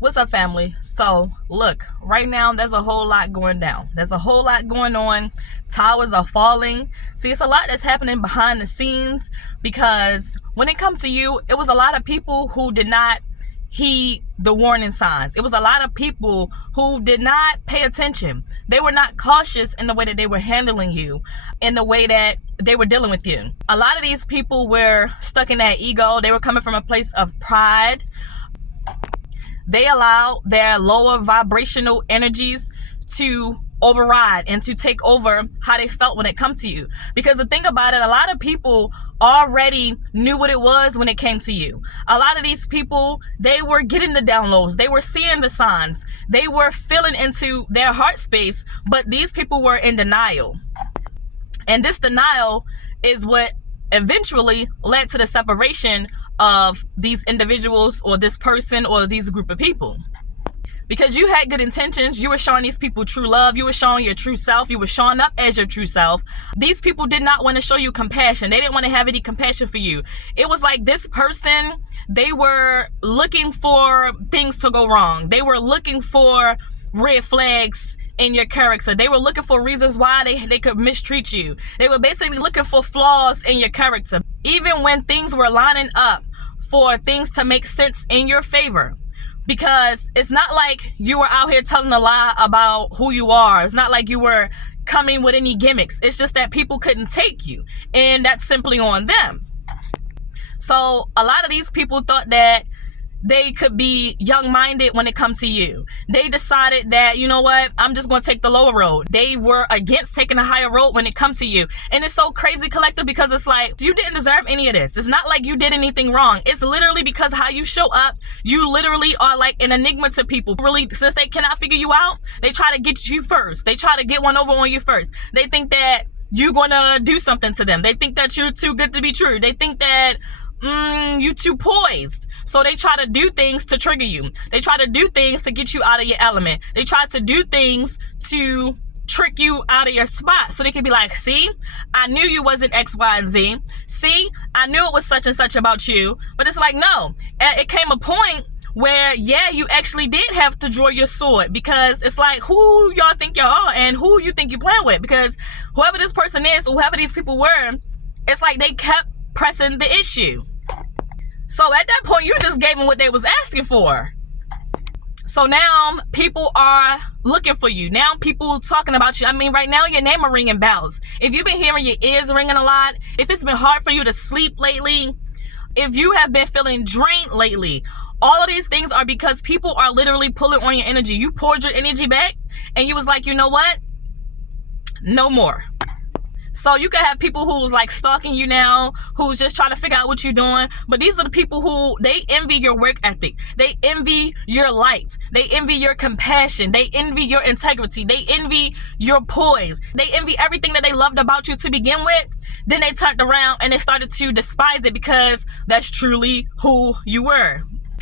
What's up, family? So, look, right now there's a whole lot going down. There's a whole lot going on. Towers are falling. See, it's a lot that's happening behind the scenes because when it comes to you, it was a lot of people who did not heed the warning signs. It was a lot of people who did not pay attention. They were not cautious in the way that they were handling you, in the way that they were dealing with you. A lot of these people were stuck in that ego. They were coming from a place of pride. They allow their lower vibrational energies to override and to take over how they felt when it comes to you. Because the thing about it, a lot of people already knew what it was when it came to you. A lot of these people, they were getting the downloads. They were seeing the signs. They were feeling into their heart space, but these people were in denial. And this denial is what eventually led to the separation of these individuals or this person or these group of people. Because you had good intentions, you were showing these people true love, you were showing your true self, you were showing up as your true self. These people did not want to show you compassion. They didn't want to have any compassion for you. It was like this person, they were looking for things to go wrong. They were looking for red flags in your character. They were looking for reasons why they could mistreat you. They were basically looking for flaws in your character. Even when things were lining up for things to make sense in your favor. Because it's not like you were out here telling a lie about who you are. It's not like you were coming with any gimmicks. It's just that people couldn't take you. And that's simply on them. So a lot of these people thought that they could be young-minded when it comes to you. They decided that, you know what, I'm just going to take the lower road. They were against taking the higher road when it comes to you. And it's so crazy, collective, because it's like, you didn't deserve any of this. It's not like you did anything wrong. It's literally because how you show up, you literally are like an enigma to people. Really, since they cannot figure you out, they try to get you first. They try to get one over on you first. They think that you're going to do something to them. They think that you're too good to be true. They think that you too poised. So they try to do things to trigger you. They try to do things to get you out of your element. They try to do things to trick you out of your spot. So they can be like, see, I knew you wasn't X, Y, and Z. See, I knew it was such and such about you. But it's like, no, it came a point where, yeah, you actually did have to draw your sword, because it's like, who y'all think y'all are and who you think you're playing with? Because whoever this person is, or whoever these people were, it's like they kept pressing the issue. So at that point, you just gave them what they was asking for. So now people are looking for you. Now people talking about you. I mean, right now your name are ringing bells. If you've been hearing your ears ringing a lot, if it's been hard for you to sleep lately, if you have been feeling drained lately, all of these things are because people are literally pulling on your energy. You poured your energy back and you was like, you know what? No more. So you can have people who's like stalking you now, who's just trying to figure out what you're doing. But these are the people who, they envy your work ethic. They envy your light. They envy your compassion. They envy your integrity. They envy your poise. They envy everything that they loved about you to begin with. Then they turned around and they started to despise it because that's truly who you were.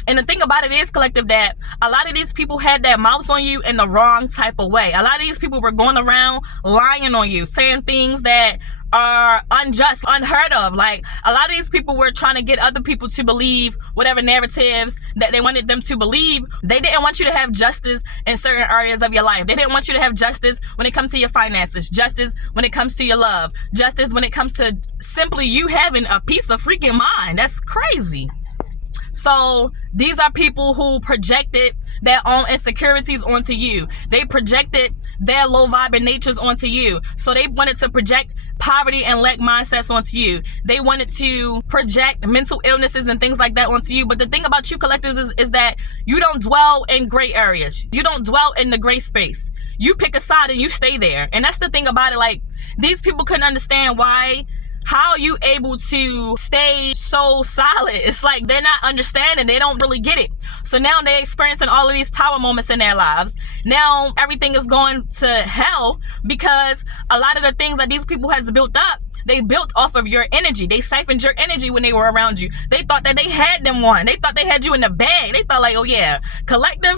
And the thing about it is, collective, that a lot of these people had their mouths on you in the wrong type of way. A lot of these people were going around lying on you, saying things that are unjust, unheard of. Like, a lot of these people were trying to get other people to believe whatever narratives that they wanted them to believe. They didn't want you to have justice in certain areas of your life. They didn't want you to have justice when it comes to your finances, justice when it comes to your love, justice when it comes to simply you having a peace of freaking mind. That's crazy. So these are people who projected their own insecurities onto you. They projected their low vibing natures onto you. So they wanted to project poverty and lack mindsets onto you. They wanted to project mental illnesses and things like that onto you. But the thing about you, collective, is that you don't dwell in gray areas. You don't dwell in the gray space. You pick a side and you stay there. And that's the thing about it. Like, these people couldn't understand how are you able to stay so solid? It's like they're not understanding. They don't really get it. So now they're experiencing all of these tower moments in their lives. Now everything is going to hell because a lot of the things that these people has built up, they built off of your energy. They siphoned your energy when they were around you. They thought that they had them won. They thought they had you in the bag. They thought like, oh yeah, collective,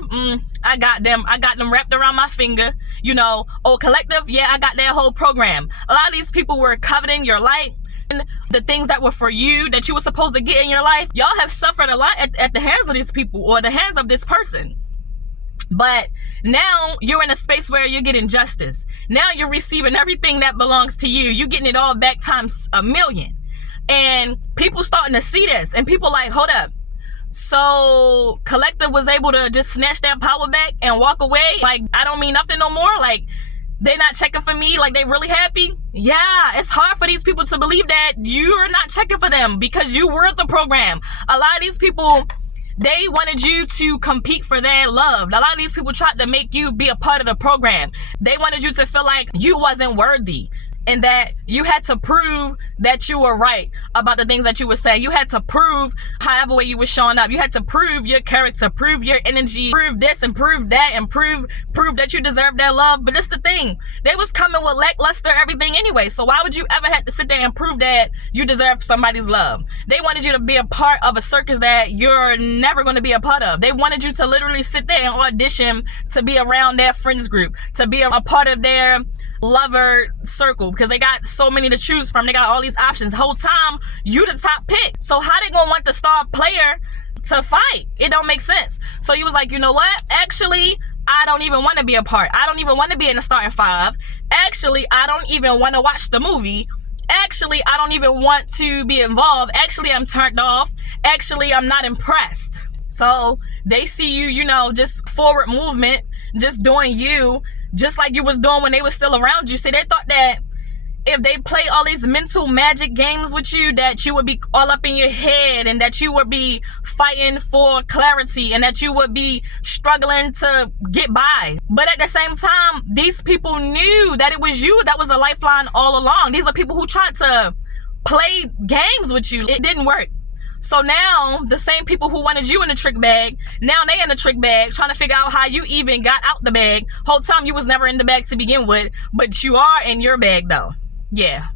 I got them. I got them wrapped around my finger. You know, oh, collective, yeah, I got that whole program. A lot of these people were coveting your light. The things that were for you, that you were supposed to get in your life, y'all have suffered a lot at the hands of these people or the hands of this person. But now you're in a space where you're getting justice. Now you're receiving everything that belongs to you. You're getting it all back times a million. And people starting to see this, and people like, hold up. So Collective was able to just snatch that power back and walk away? Like, I don't mean nothing no more? Like, they're not checking for me? Like, they really happy? Yeah, it's hard for these people to believe that you're not checking for them because you were the program. A lot of these people, they wanted you to compete for their love. A lot of these people tried to make you be a part of the program. They wanted you to feel like you wasn't worthy and that you had to prove that you were right about the things that you were saying. You had to prove however way you were showing up. You had to prove your character, prove your energy, prove this and prove that, and prove that you deserve their love. But it's the thing, they was coming with lackluster everything anyway. So why would you ever have to sit there and prove that you deserve somebody's love? They wanted you to be a part of a circus that you're never going to be a part of. They wanted you to literally sit there and audition to be around their friends group, to be a part of their lover circle, because they got so many to choose from. They got all these options. The whole time, you the top pick. So how they gonna want the star player to fight? It don't make sense. So you was like, you know what? Actually, I don't even want to be a part. I don't even want to be in the starting five. Actually, I don't even want to watch the movie. Actually, I don't even want to be involved. Actually, I'm turned off. Actually, I'm not impressed. So they see you, you know, just forward movement, just doing you, just like you was doing when they were still around you. See, they thought that if they play all these mental magic games with you, that you would be all up in your head and that you would be fighting for clarity and that you would be struggling to get by. But at the same time, these people knew that it was you that was a lifeline all along. These are people who tried to play games with you. It didn't work. So now the same people who wanted you in the trick bag, now they in the trick bag trying to figure out how you even got out the bag. Whole time you was never in the bag to begin with, but you are in your bag though. Yeah.